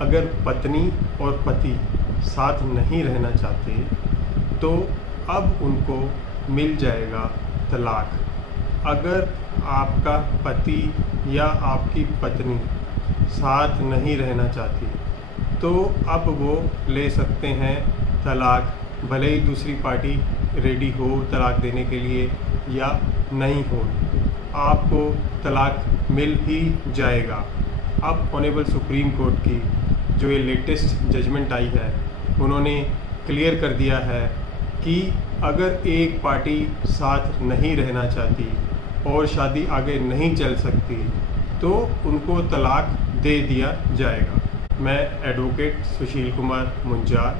अगर पत्नी और पति साथ नहीं रहना चाहते तो अब उनको मिल जाएगा तलाक। अगर आपका पति या आपकी पत्नी साथ नहीं रहना चाहती तो अब वो ले सकते हैं तलाक, भले ही दूसरी पार्टी रेडी हो तलाक देने के लिए या नहीं हो, आपको तलाक मिल ही जाएगा। अब ऑनरेबल सुप्रीम कोर्ट की जो ये लेटेस्ट जजमेंट आई है, उन्होंने क्लियर कर दिया है कि अगर एक पार्टी साथ नहीं रहना चाहती और शादी आगे नहीं चल सकती तो उनको तलाक दे दिया जाएगा। मैं advocate Sushil Kumar Munjar,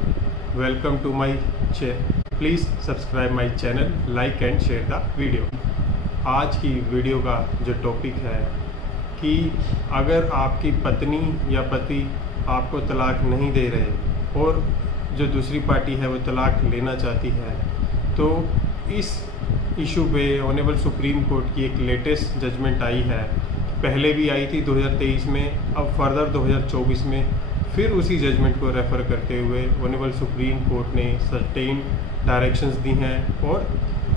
welcome to my channel. Please subscribe my channel, like and share the video. आज की वीडियो का जो टॉपिक है कि अगर आपकी पत्नी या पति आपको तलाक नहीं दे रहे और जो दूसरी पार्टी है वो तलाक लेना चाहती है, तो इस इशू पे ऑनरेबल सुप्रीम कोर्ट की एक लेटेस्ट जजमेंट आई है। पहले भी आई थी 2023 में, अब फर्दर 2024 में फिर उसी जजमेंट को रेफ़र करते हुए ऑनरेबल सुप्रीम कोर्ट ने सर्टेन डायरेक्शंस दी हैं और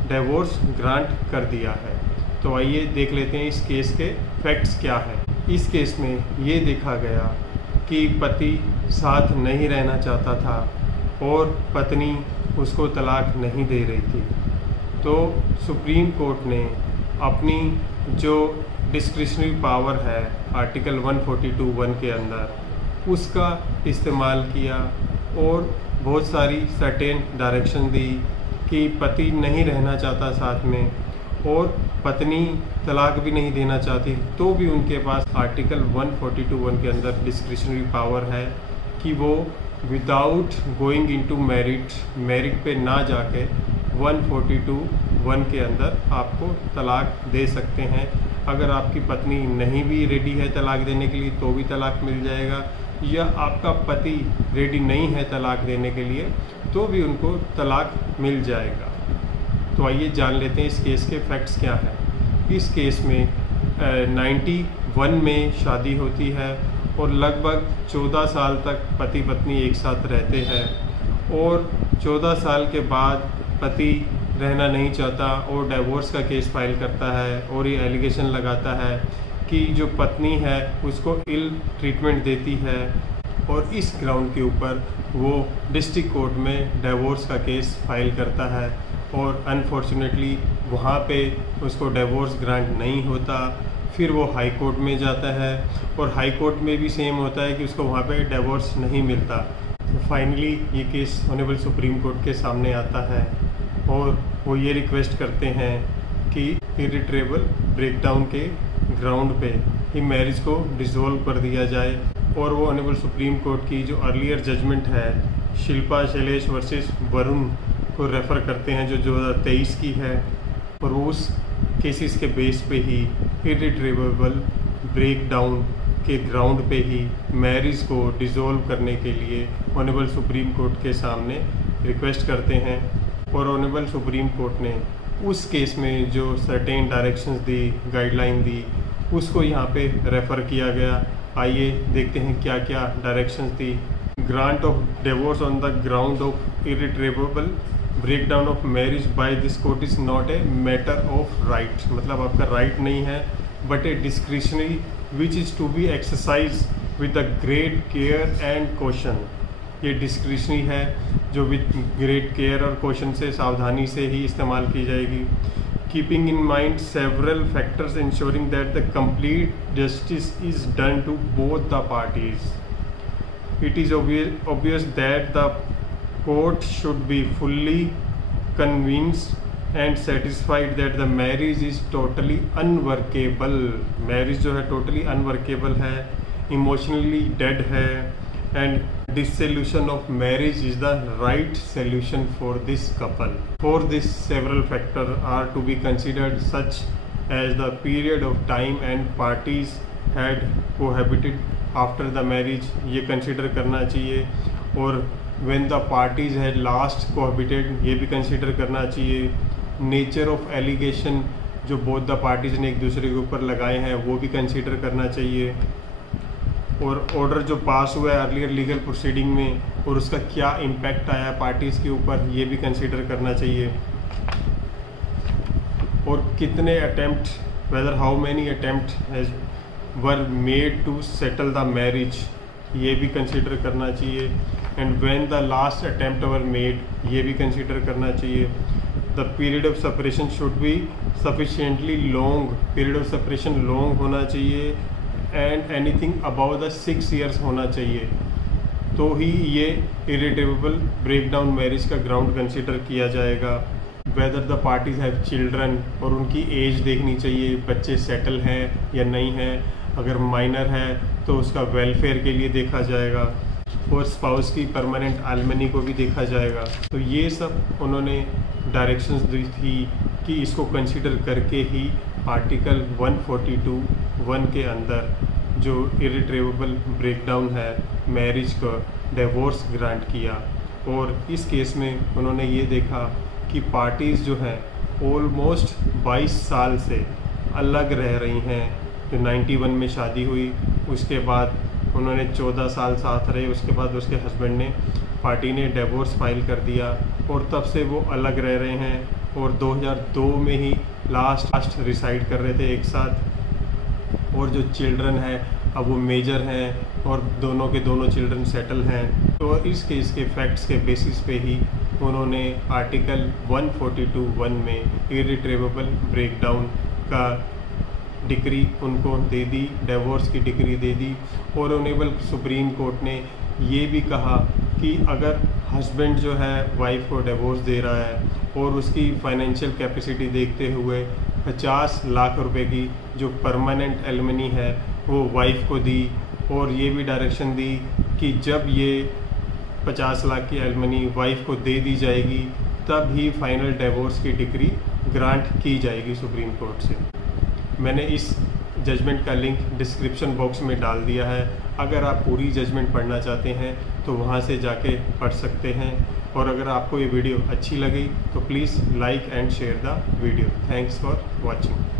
डिवोर्स ग्रांट कर दिया है। तो आइए देख लेते हैं इस केस के फैक्ट्स क्या है। इस केस में ये देखा गया कि पति साथ नहीं रहना चाहता था और पत्नी उसको तलाक नहीं दे रही थी, तो सुप्रीम कोर्ट ने अपनी जो डिस्क्रिशनरी पावर है आर्टिकल 142(1) के अंदर उसका इस्तेमाल किया और बहुत सारी सर्टेन डायरेक्शन दी कि पति नहीं रहना चाहता साथ में और पत्नी तलाक भी नहीं देना चाहती, तो भी उनके पास आर्टिकल 142(1) के अंदर डिस्क्रिशनरी पावर है कि वो विदाउट गोइंग इनटू मैरिट पे ना जाके 142(1) के अंदर आपको तलाक दे सकते हैं। अगर आपकी पत्नी नहीं भी रेडी है तलाक देने के लिए तो भी तलाक मिल जाएगा, या आपका पति रेडी नहीं है तलाक देने के लिए तो भी उनको तलाक मिल जाएगा। तो आइए जान लेते हैं इस केस के फैक्ट्स क्या हैं। इस केस में 91 में शादी होती है और लगभग 14 साल तक पति पत्नी एक साथ रहते हैं और 14 साल के बाद पति रहना नहीं चाहता और डिवोर्स का केस फाइल करता है और ये एलिगेशन लगाता है कि जो पत्नी है उसको इल ट्रीटमेंट देती है, और इस ग्राउंड के ऊपर वो डिस्ट्रिक्ट कोर्ट में डिवोर्स का केस फाइल करता है और अनफॉर्चुनेटली वहाँ पे उसको डिवोर्स ग्रांट नहीं होता। फिर वो हाई कोर्ट में जाता है और हाई कोर्ट में भी सेम होता है कि उसको वहाँ पे डिवोर्स नहीं मिलता। तो फाइनली ये केस ऑनरेबल सुप्रीम कोर्ट के सामने आता है और वो ये रिक्वेस्ट करते हैं कि इरिट्रेबल ब्रेकडाउन के ग्राउंड पे ही मैरिज को डिसॉल्व कर दिया जाए। और वो ऑनरेबल सुप्रीम कोर्ट की जो अर्लियर जजमेंट है शिल्पा शैलेश वर्सेस वरुण को रेफ़र करते हैं जो 2023 की है, और उस केसेस के बेस पे ही इरिट्रेबल ब्रेकडाउन के ग्राउंड पे ही मैरिज को डिसॉल्व करने के लिए ऑनरेबल सुप्रीम कोर्ट के सामने रिक्वेस्ट करते हैं। और ऑनरेबल सुप्रीम कोर्ट ने उस केस में जो सर्टेन डायरेक्शंस दी, गाइडलाइन दी, उसको यहाँ पे रेफ़र किया गया। आइए देखते हैं क्या क्या डायरेक्शंस दी। Grant of divorce on the ground of irretrievable breakdown of marriage by this court is not a matter of right, मतलब आपका राइट नहीं है but a discretionary which is to be exercise with the great care and caution. ये discretionary है जो with great care और caution से, सावधानी से ही इस्तेमाल की जाएगी। Keeping in mind several factors ensuring that the complete justice is done to both the parties. It is obvious that the court should be fully convinced and satisfied that the marriage is totally unworkable। Marriage जो है totally unworkable है, emotionally dead है, and dissolution of marriage is the right solution for this couple. For this, several factors are to be considered, such as the period of time and parties had cohabited after the marriage, ये consider करना चाहिए, और when the parties had last cohabited ये भी consider करना चाहिए। nature of allegation जो both the parties ने एक दूसरे के ऊपर लगाए हैं वो भी consider करना चाहिए। और ऑर्डर जो पास हुआ है अर्लियर लीगल प्रोसीडिंग में और उसका क्या इम्पैक्ट आया पार्टीज़ के ऊपर, ये भी कंसीडर करना चाहिए। और कितने attempt, whether how many attempt were made to settle the marriage, ये भी कंसीडर करना चाहिए। And when the last attempt were made, ये भी कंसीडर करना चाहिए। The period of separation should be sufficiently long, period of separation long होना चाहिए and anything about the 6 years होना चाहिए, तो ही ये इरिट्रेवेबल ब्रेकडाउन मैरिज का ग्राउंड कंसीडर किया जाएगा। Whether the parties have children, और उनकी एज देखनी चाहिए, बच्चे सेटल हैं या नहीं हैं। अगर माइनर है तो उसका वेलफेयर के लिए देखा जाएगा और स्पाउस की परमानेंट एलिमनी को भी देखा जाएगा। तो ये सब उन्होंने डायरेक्शंस दी थी कि इसको कंसीडर करके ही आर्टिकल 142(1) के अंदर जो इरिट्रेवेबल ब्रेकडाउन है मैरिज का, डिवोर्स ग्रांट किया। और इस केस में उन्होंने ये देखा कि पार्टीज़ जो हैं ऑलमोस्ट 22 साल से अलग रह रही हैं। जो 91 में शादी हुई, उसके बाद उन्होंने 14 साल साथ रहे, उसके बाद उसके हस्बैंड ने, पार्टी ने डिवोर्स फाइल कर दिया और तब से वो अलग रह रहे हैं और 2002 में ही लास्ट रिसाइड कर रहे थे एक साथ। और जो चिल्ड्रन है अब वो मेजर हैं और दोनों के दोनों चिल्ड्रन सेटल हैं। तो इस केस के फैक्ट्स के बेसिस पे ही उन्होंने आर्टिकल 142(1) में इरिट्रेवेबल ब्रेकडाउन का डिक्री उनको दे दी, डिवोर्स की डिक्री दे दी। और ऑनरेबल सुप्रीम कोर्ट ने ये भी कहा कि अगर हस्बैंड जो है वाइफ को डिवोर्स दे रहा है और उसकी फाइनेंशियल कैपेसिटी देखते हुए 50 लाख रुपए की जो परमानेंट एलिमनी है वो वाइफ को दी, और ये भी डायरेक्शन दी कि जब ये 50 लाख की एलिमनी वाइफ को दे दी जाएगी तब ही फाइनल डिवोर्स की डिक्री ग्रांट की जाएगी सुप्रीम कोर्ट से। मैंने इस जजमेंट का लिंक डिस्क्रिप्शन बॉक्स में डाल दिया है। अगर आप पूरी जजमेंट पढ़ना चाहते हैं तो वहाँ से जाके पढ़ सकते हैं। और अगर आपको ये वीडियो अच्छी लगी तो please like and share the video. Thanks for watching.